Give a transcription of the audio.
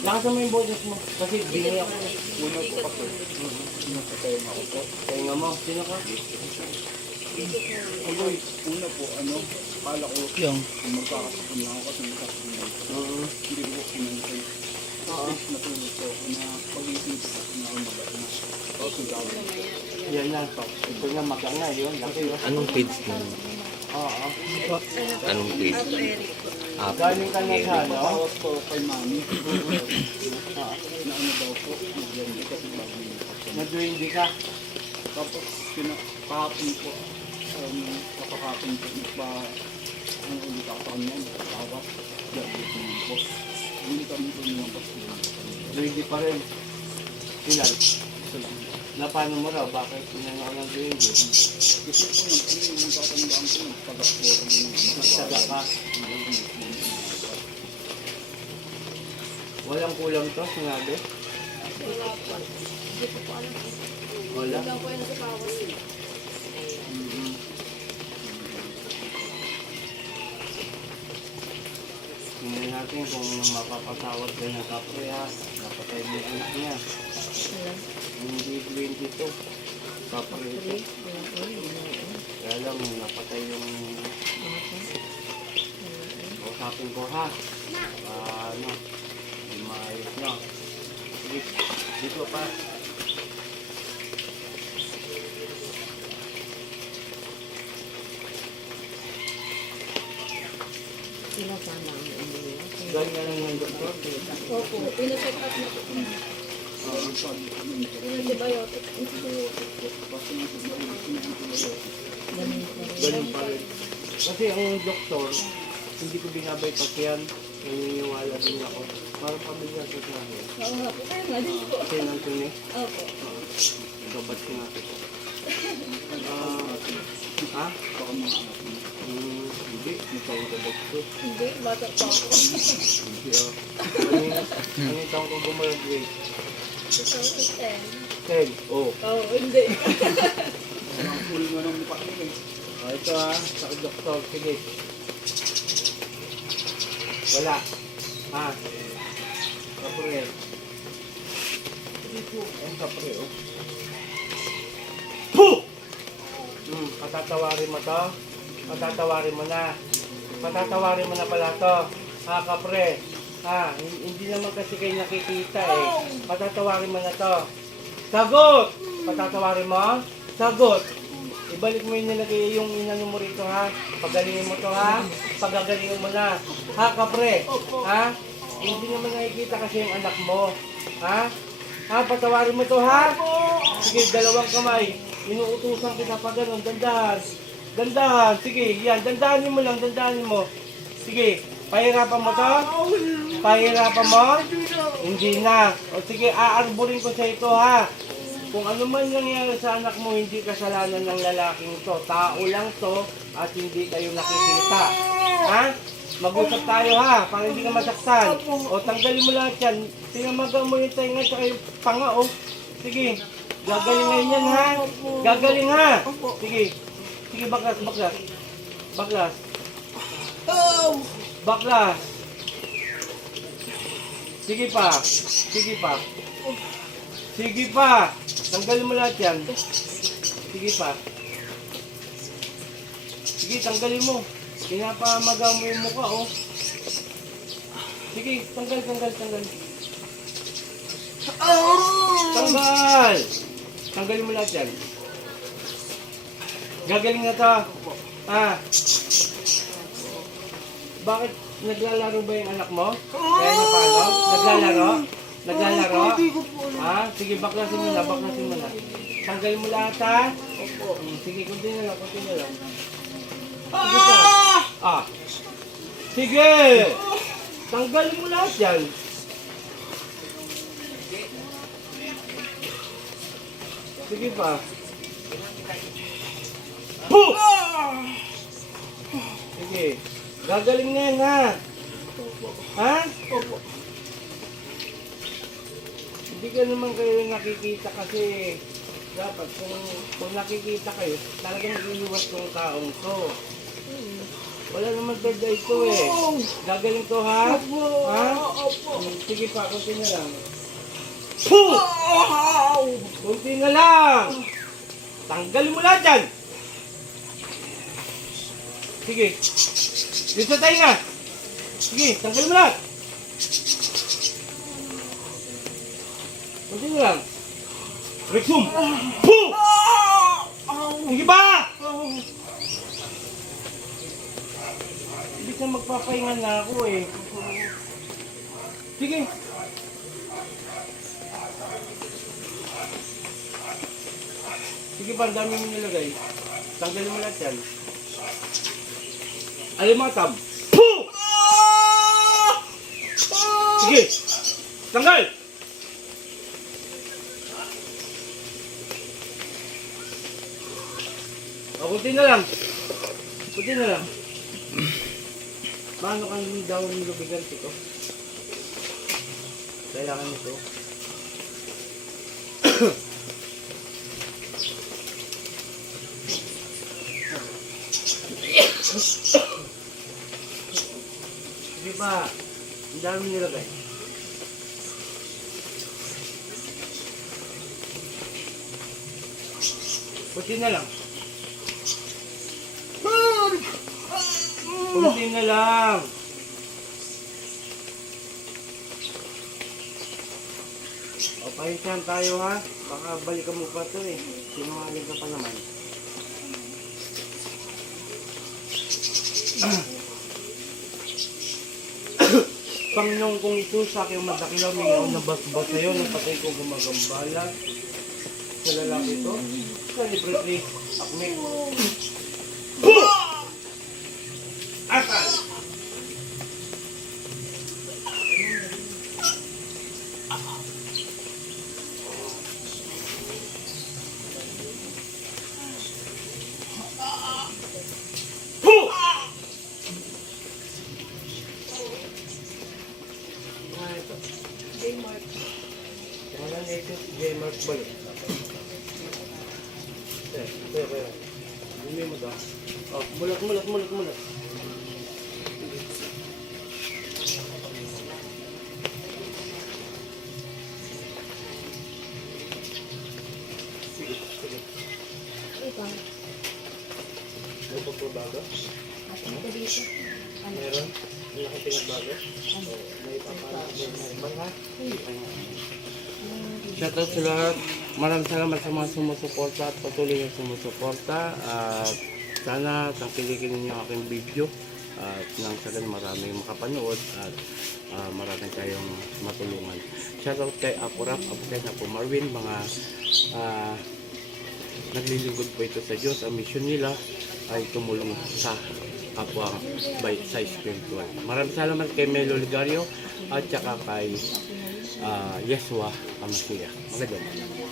Lakasan mo yung boses mo. Kasi bingi ako. Una po kasi, nakatay mo ako po. Kaya mo, sino ka? Agoy, una po, ano, kala ko Yung. magkakasakit lang ako kasi magkakasakit lang ako. Oo. Hindi ko po pinantay. Tapos natulog po ako na pag-isip ko na ako magat na. Tapos nagkawin. Yan na. Ito na maganga yun. Anong page mo? Oo. Anong page? Ah, Galing ka na sa ano? Tapos po kay mami. Na ano daw po, nagyandi kasi bago. Nag-duwindi ka. Tapos pinakahapon po, um, kapakapon po, nagpa, ano ulit ako sa kanya, tawas, gabit naman po. Hindi kami po lumabas po. Duwindi pa rin. Ilan? Isa lang. Na paano mo raw? Bakit pinano ka ng duwindi? Kasi po, nung ano yung tatandaan ko, nagpagas po ako ng Nagsaga ka. Walang kulang to, sinabi? Wala? Mm-mm. Tingnan natin kung mapapatawad ka ng kapre ha. Napatay mo yung anak niya. Hindi 22. Kapre ito. Kaya lang, napatay yung... Usapin ko ha. Ah, ano, hindi Sige, dito pa. Sinasama ang umuwi. Ganyan lang ng doktor. Opo, pinacheck up na po. Antibiotic. Ganun pa rin. Kasi ang doktor, hindi ko binabay-pass yan. Naniniwala din ako. Parang pamilya sa akin. Oo nga po. Kaya nga din po. Kasi nang tuni, Opo. gabat ko nga ito. Ah, ha? Baka mga anak mo. Hmm, hindi. Mukhang gabat ko. Hindi, bata pa ako. Hindi ah. Kanina, kanina taong ko gumraduate. 2010. Ten. Oh. Oo, hindi. Ang huli nga ng mukha niya eh. Ah, ito ah, sa doktor, sige. Wala. Ha? Kapre. Sige po. Ang kapre, oh. Puh! Hmm, patatawarin mo to. Patatawarin mo na. Patatawarin mo na pala to. Ha, kapre. Ha, hin- hindi naman kasi kayo nakikita eh. Patatawarin mo na to. Sagot! Patatawarin mo? Sagot! Ibalik mo yung nilagay yung inano mo rito ha. Pagalingin mo to ha. Pagagalingin mo na. Ha, kapre? Ha? Hindi naman nakikita kasi yung anak mo. Ha? Ha, patawarin mo to ha. Sige, dalawang kamay. Inuutusan kita pa ganun. Dandahan. Dandahan. Sige, yan. Dandahanin mo lang. Dandahanin mo. Sige. Pahirapan mo to? Pahirapan mo? Hindi na. O sige, aarburin ko sa ito ha. Kung ano man nangyari sa anak mo, hindi kasalanan ng lalaking to. Tao lang to at hindi kayo nakikita. Ha? Mag-usap tayo ha, para hindi ka masaktan. O tanggalin mo lahat yan. Tinamaga mo yung tainga at yung panga o. Sige, gagaling yan ha. Gagaling ha. Sige, sige baklas, baklas. Baklas. Baklas. Sige pa. Sige pa. Sige pa. Tanggalin mo lahat yan. Sige pa. Sige, tanggalin mo. Pinapamaga mo yung mukha, oh. Sige, tanggal, tanggal, tanggal. Tanggal! Tanggalin mo lahat yan. Gagaling na to. Ha? Bakit naglalaro ba yung anak mo? Kaya na paano? Naglalaro? Naglalaro? Ha? Sige, baklasin mo na, baklasin mo na. Tanggalin mo lahat ha? Hmm, Sige, kunti na lang, kunti na lang. Sige pa. Ah. Sige! Tanggalin mo lahat yan. Sige pa. Puh! Sige. Gagaling na yan ha. Ha? Hindi ka naman kayo nakikita kasi dapat kung, kung nakikita kayo, talagang iiwas ng taong to. Wala naman third eye to eh. Gagaling to ha? Ha? Sige pa, kunti na lang. Puh! Kunti na lang! Tanggalin mo lahat dyan! Sige. Dito tayo nga! Sige, tanggalin mo lahat! Kunti na lang. Rexum! Puh! Sige pa! Hindi ka magpapahinga na ako eh. Sige. Sige pa, ang dami mo nilagay. Tanggalin mo lahat yan. Alimatam. Puh! Sige. Tanggal! O, kunti na lang. Kunti na lang. Paano kang daw ng lubigan ito? Kailangan nito. Di ba? Ang dami nilagay. Kunti na lang. Kunti na lang. O, pahinsahan tayo ha. Baka balikan mo pa to eh. Sinungaling ka pa naman. Panginoon kong ito sa aking madakilaw, may ako nabasbas sa'yo, ng patay ko gumagambala. Sa lalaki ito, sa libre akme. Asal! J-Mark. Wala na ito si J. Mark balik. Eh, kaya kaya. Bumi mo daw. Oh, mulat, mulat, mulat, mulat. Ito dito. Meron? May nakatingad bago? Oh, may papalit. May may ha? Shoutout sa lahat. Maraming salamat sa mga sumusuporta at patuloy na sumusuporta. At sana tangkilikin ninyo ang aking video. At nang sa ganun marami makapanood at ah, marami kayong matulungan. Shoutout kay Apo Rap, Apo kay Apo Marvin, mga ah, naglilingkod po ito sa Diyos. Ang mission nila ay tumulong sa kapwa by sa spiritual. Maraming salamat kay Melo Ligario at saka kay ah, Yeswa Amasiya. Magandang.